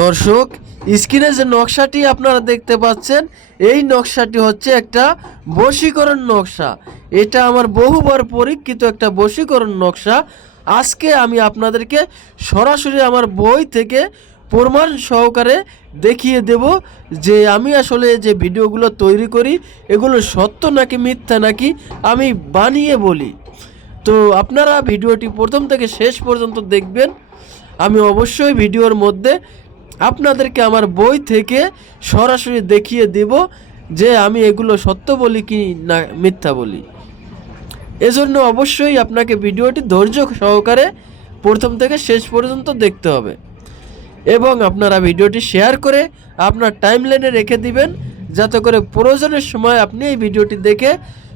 দর্শক, স্ক্রিনে যে নকশাটি আপনারা দেখতে পাচ্ছেন, এই নকশাটি হচ্ছে একটা বশীকরণ নকশা। এটা আমার বহুবার পরীক্ষিত একটা বশীকরণ নকশা। আজকে আমি আপনাদেরকে সরাসরি আমার বই থেকে প্রমাণ সহকারে দেখিয়ে দেব যে আমি আসলে যে ভিডিওগুলো তৈরি করি, এগুলো সত্য নাকি মিথ্যা নাকি আমি বানিয়ে বলি। তো আপনারা ভিডিওটি প্রথম থেকে শেষ পর্যন্ত দেখবেন। আমি অবশ্যই ভিডিওর মধ্যে আপনাদেরকে আমার বই থেকে সরাসরি দেখিয়ে দেব যে আমি এগুলো সত্য বলি কি না মিথ্যা বলি। এজন্য অবশ্যই আপনাকে ভিডিওটি ধৈর্য সহকারে প্রথম থেকে শেষ পর্যন্ত দেখতে হবে এবং আপনারা ভিডিওটি শেয়ার করে আপনার টাইমলাইনে রেখে দিবেন যাতে করে প্রয়োজনের সময় আপনি এই ভিডিওটি দেখে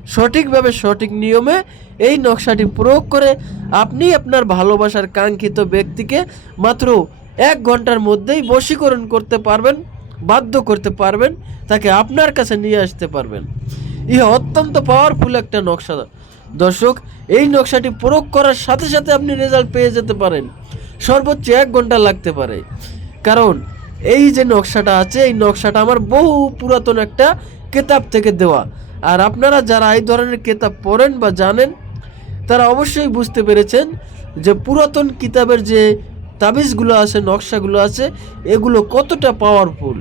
সঠিকভাবে সঠিক নিয়মে এই নকশাটি প্রয়োগ করে আপনি আপনার ভালোবাসার কাঙ্ক্ষিত ব্যক্তিকে মাত্র এক ঘণ্টার মধ্যেই বশীকরণ করতে পারবেন, বাধ্য করতে পারবেন, তাকে আপনার কাছে নিয়ে আসতে পারবেন। ইহা অত্যন্ত পাওয়ারফুল একটা নকশা। দর্শক, এই নকশাটি প্রয়োগ করার সাথে সাথে আপনি রেজাল্ট পেয়ে যেতে পারেন। সর্বোচ্চ এক ঘণ্টা লাগতে পারে। কারণ, এই যে নকশাটা আছে, এই নকশাটা আমার বহু পুরাতন একটা কেতাব থেকে দেওয়া। আর আপনারা যারা এই ধরনের কেতাব পড়েন বা জানেন, তারা অবশ্যই বুঝতে পেরেছেন যে পুরাতন কিতাবের যে তাবিজগুলো আছে, নকশাগুলো আছে, এগুলো কতটা পাওয়ারফুল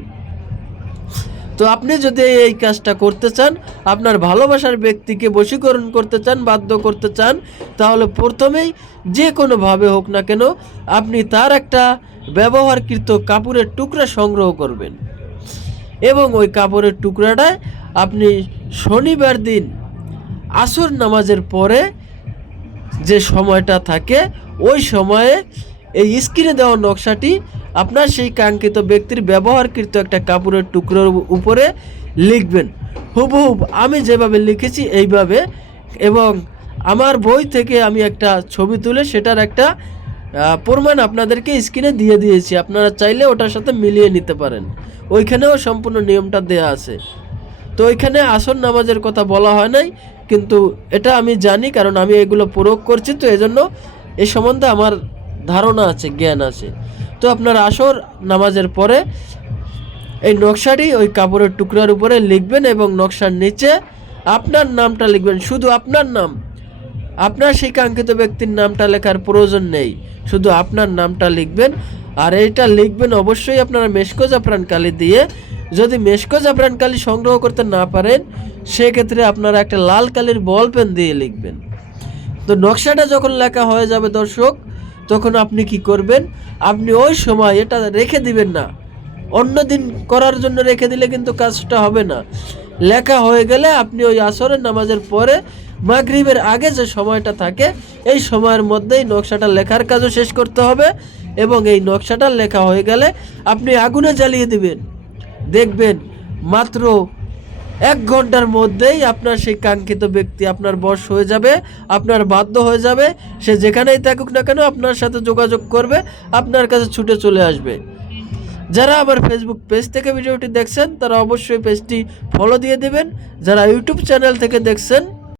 তো আপনি যদি এই কাজটা করতে চান, আপনার ভালোবাসার ব্যক্তিকে বশীকরণ করতে চান, বাধ্য করতে চান, তাহলে প্রথমেই যে কোনোভাবে হোক না কেন, আপনি তার একটা ব্যবহারকৃত কাপড়ের টুকরা সংগ্রহ করবেন। এবং ওই কাপড়ের টুকরাটায় আপনি শনিবার দিন আসর নামাজের পরে যে সময়টা থাকে, ওই সময়ে এই স্ক্রিনে দেওয়া নকশাটি আপনার সেই কাঙ্ক্ষিত ব্যক্তির ব্যবহারকৃত একটা কাপড়ের টুকরোর উপরে লিখবেন। হুবহুব আমি যেভাবে লিখেছি এইভাবে এবং আমার বই থেকে আমি একটা ছবি তুলে সেটার একটা প্রমাণ আপনাদেরকে স্ক্রিনে দিয়ে দিয়েছি। আপনারা চাইলে ওটার সাথে মিলিয়ে নিতে পারেন। ওইখানেও সম্পূর্ণ নিয়মটা দেয়া আছে। তো ওইখানে আসর নামাজের কথা বলা হয় নাই, কিন্তু এটা আমি জানি কারণ আমি এগুলো প্রয়োগ করছি, তো এজন্য এই সম্বন্ধে আমার ধারণা আছে, জ্ঞান আছে। তো আপনার আসর নামাজের পরে এই নকশাটি ওই কাপড়ের টুকরার উপরে লিখবেন এবং নকশার নিচে আপনার নামটা লিখবেন। শুধু আপনার নাম। আপনার সেই কাঙ্ক্ষিত ব্যক্তির নামটা লেখার প্রয়োজন নেই। শুধু আপনার নামটা লিখবেন। আর এইটা লিখবেন অবশ্যই আপনারা মেশকো জাফরান কালি দিয়ে। যদি মেশকো জাফরান কালি সংগ্রহ করতে না পারেন, সেক্ষেত্রে আপনারা একটা লাল কালির বল পেন দিয়ে লিখবেন। তো নকশাটা যখন লেখা হয়ে যাবে দর্শক তখন আপনি কি করবেন? আপনি ওই সময় এটা রেখে দিবেন না। অন্য দিন করার জন্য রেখে দিলে কিন্তু কাজটা হবে না। লেখা হয়ে গেলে আপনি ওই আসরের নামাজের পরে মাগরিবের আগে যে সময়টা থাকে, এই সময়ের মধ্যেই নকশাটা লেখার কাজও শেষ করতে হবে এবং এই নকশাটা লেখা হয়ে গেলে আপনি আগুনে জ্বালিয়ে দিবেন। দেখবেন মাত্র এক ঘণ্টার মধ্যেই আপনার সেই কাঙ্ক্ষিত ব্যক্তি আপনার বস হয়ে যাবে, আপনার বাধ্য হয়ে যাবে, সে যেখানেই থাকুক না কেন আপনার সাথে যোগাযোগ করবে, আপনার কাছে ছুটে চলে আসবে। যারা আমার ফেসবুক পেজ থেকে ভিডিওটি দেখছেন, তারা অবশ্যই পেজটি ফলো দিয়ে দেবেন। যারা ইউটিউব চ্যানেল থেকে দেখছেন